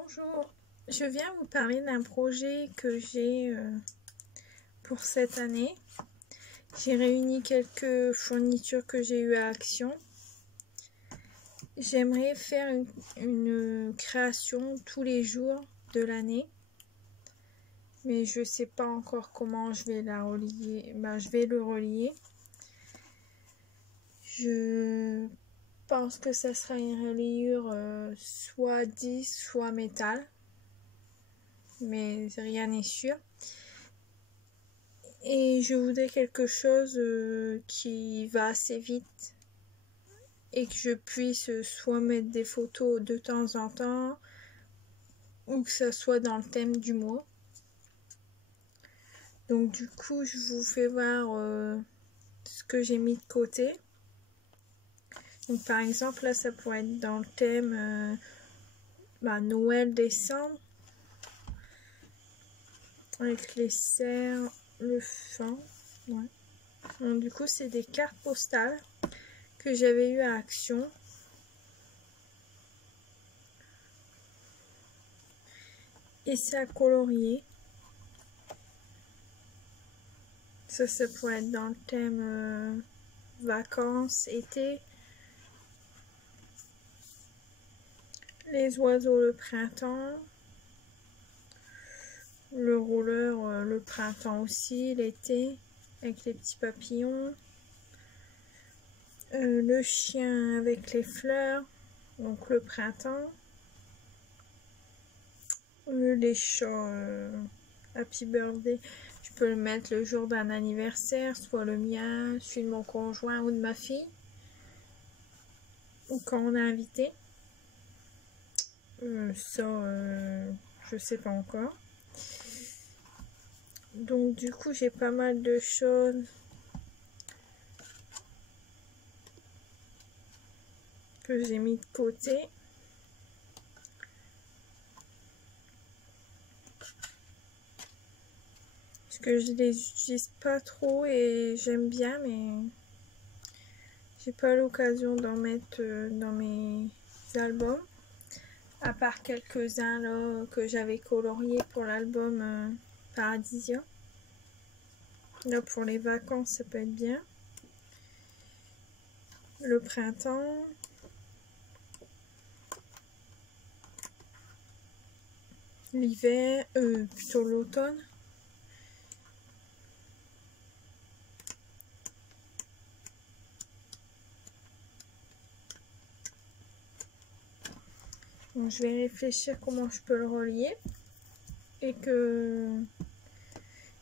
Bonjour, je viens vous parler d'un projet que j'ai pour cette année. J'ai réuni quelques fournitures que j'ai eues à Action. J'aimerais faire une création tous les jours de l'année, mais je ne sais pas encore comment je vais la relier. Je vais le relier. Je pense que ça sera une reliure soit 10, soit métal, mais rien n'est sûr. Et je voudrais quelque chose qui va assez vite et que je puisse soit mettre des photos de temps en temps ou que ça soit dans le thème du mois. Donc du coup, je vous fais voir ce que j'ai mis de côté. Donc par exemple, là, ça pourrait être dans le thème Noël, décembre, avec les cerfs, le faon. Ouais. Donc du coup, c'est des cartes postales que j'avais eu à Action. Et c'est à colorier. Ça pourrait être dans le thème vacances, été. Les oiseaux le printemps. Le roller le printemps aussi, l'été, avec les petits papillons. Le chien avec les fleurs, donc le printemps. Les chats Happy Birthday, je peux le mettre le jour d'un anniversaire, soit le mien, celui de mon conjoint ou de ma fille, ou quand on est invité. Je sais pas encore. Donc du coup, j'ai pas mal de choses que j'ai mis de côté. Parce que je les utilise pas trop et j'aime bien, mais j'ai pas l'occasion d'en mettre dans mes albums. À part quelques-uns là que j'avais coloriés pour l'album Paradisia. Là pour les vacances, ça peut être bien. Le printemps. L'hiver, plutôt l'automne. Donc, je vais réfléchir comment je peux le relier. Et que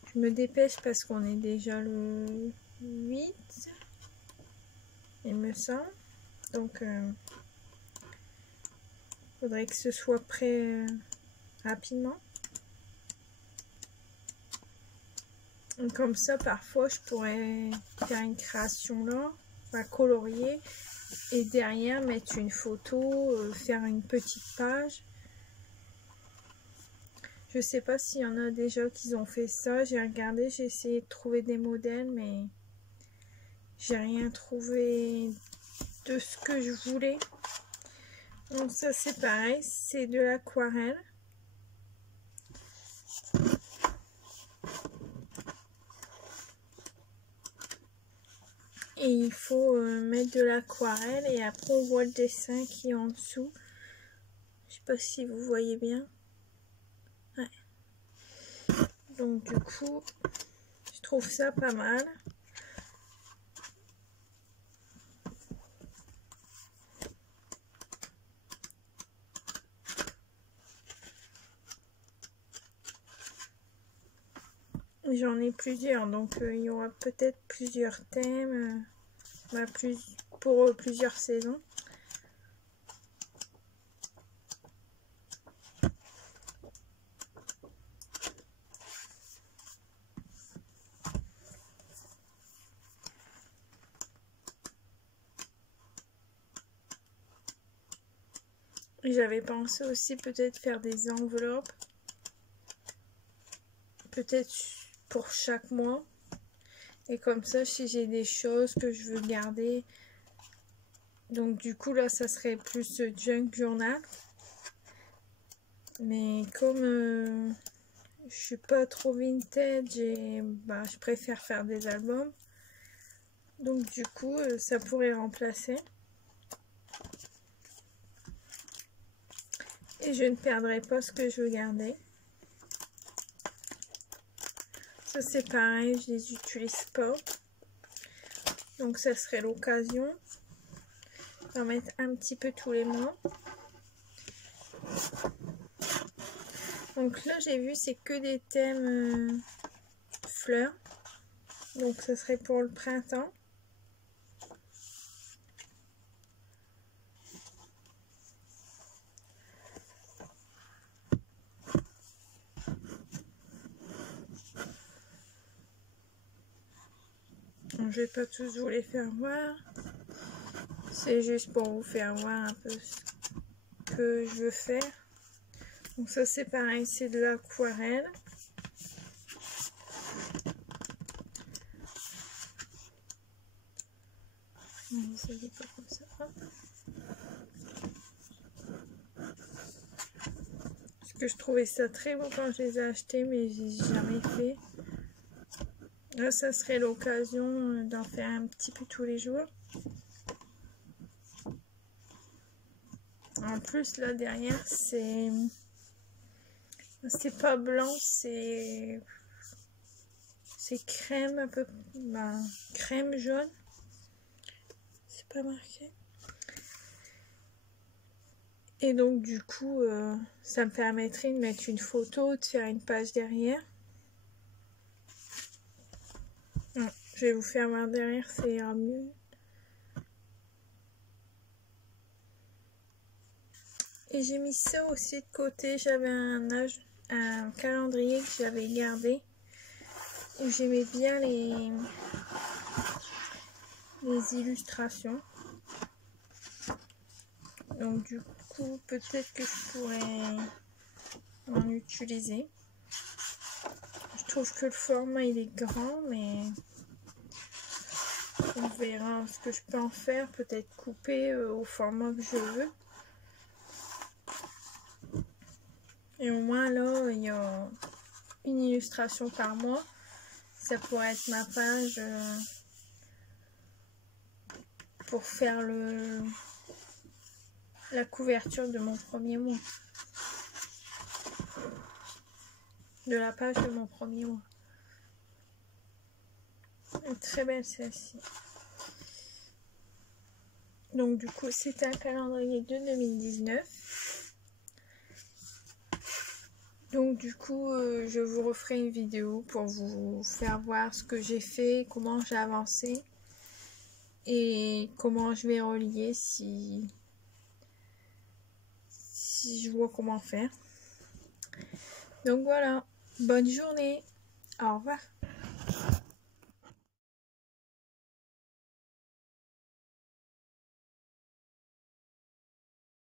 je me dépêche parce qu'on est déjà le 8, il me semble. Donc, faudrait que ce soit prêt rapidement. Donc, comme ça, parfois, je pourrais faire une création là, colorier, et derrière mettre une photo, faire une petite page. Je sais pas s'il y en a déjà qui ont fait ça. J'ai regardé, j'ai essayé de trouver des modèles, mais j'ai rien trouvé de ce que je voulais. Donc ça c'est pareil, c'est de l'aquarelle. Et il faut mettre de l'aquarelle et après on voit le dessin qui est en dessous. Je sais pas si vous voyez bien. Ouais. Donc du coup, je trouve ça pas mal. J'en ai plusieurs, donc il y aura peut-être plusieurs thèmes pour plusieurs saisons. J'avais pensé aussi peut-être faire des enveloppes, peut-être pour chaque mois. Et comme ça, si j'ai des choses que je veux garder, donc du coup là, ça serait plus junk journal. Mais comme je suis pas trop vintage et je préfère faire des albums. Donc du coup, ça pourrait remplacer. Et je ne perdrai pas ce que je veux garder. Ça c'est pareil, je les utilise pas. Donc ça serait l'occasion d'en mettre un petit peu tous les mois. Donc là j'ai vu c'est que des thèmes fleurs. Donc ça serait pour le printemps. Je vais pas tous vous les faire voir. C'est juste pour vous faire voir un peu ce que je veux faire. Donc ça c'est pareil, c'est de l'aquarelle. Ça n'est pas comme ça. Parce que je trouvais ça très beau quand je les ai achetés, mais j'ai jamais fait. Là, ça serait l'occasion d'en faire un petit peu tous les jours. En plus, là derrière, c'est pas blanc, c'est crème un peu, crème jaune. C'est pas marqué. Et donc du coup, ça me permettrait de mettre une photo, de faire une page derrière. Non, je vais vous faire voir derrière, ça ira mieux. Et j'ai mis ça aussi de côté. J'avais un calendrier que j'avais gardé. Où j'aimais bien les illustrations. Donc du coup, peut-être que je pourrais en utiliser. Je trouve que le format il est grand, mais on verra ce que je peux en faire. Peut-être couper au format que je veux. Et au moins là, il y a une illustration par mois. Ça pourrait être ma page pour faire la couverture de mon premier mois. De la page de mon premier mois. Elle est très belle celle-ci. Donc du coup, c'est un calendrier de 2019. Donc du coup, je vous referai une vidéo pour vous faire voir ce que j'ai fait, comment j'ai avancé et comment je vais relier si je vois comment faire. Donc voilà, bonne journée, au revoir.